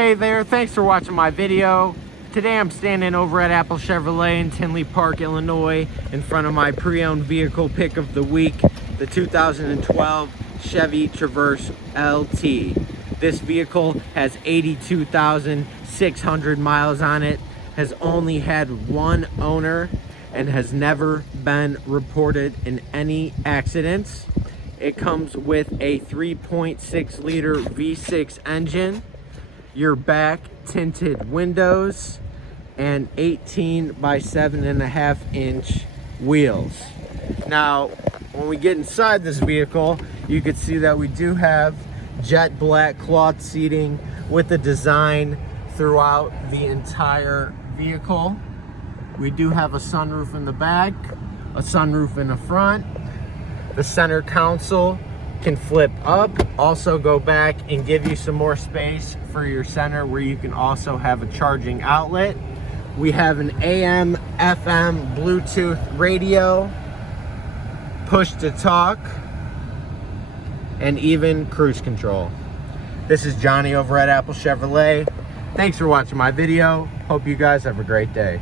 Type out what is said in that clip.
Hey there, thanks for watching my video. Today I'm standing over at Apple Chevrolet in Tinley Park, Illinois, in front of my pre-owned vehicle pick of the week, the 2012 Chevy Traverse LT. This vehicle has 82,600 miles on it, has only had one owner, and has never been reported in any accidents. It comes with a 3.6 liter V6 engine, your back tinted windows, and 18 by 7.5 inch wheels. Now, when we get inside this vehicle, you can see that we do have jet black cloth seating with the design throughout the entire vehicle. We do have a sunroof in the back, a sunroof in the front. The center console can flip up, also go back and give you some more space for your center where you can also have a charging outlet. We have an AM, FM, Bluetooth radio, push to talk, and even cruise control. This is Johnny over at Apple Chevrolet. Thanks for watching my video. Hope you guys have a great day.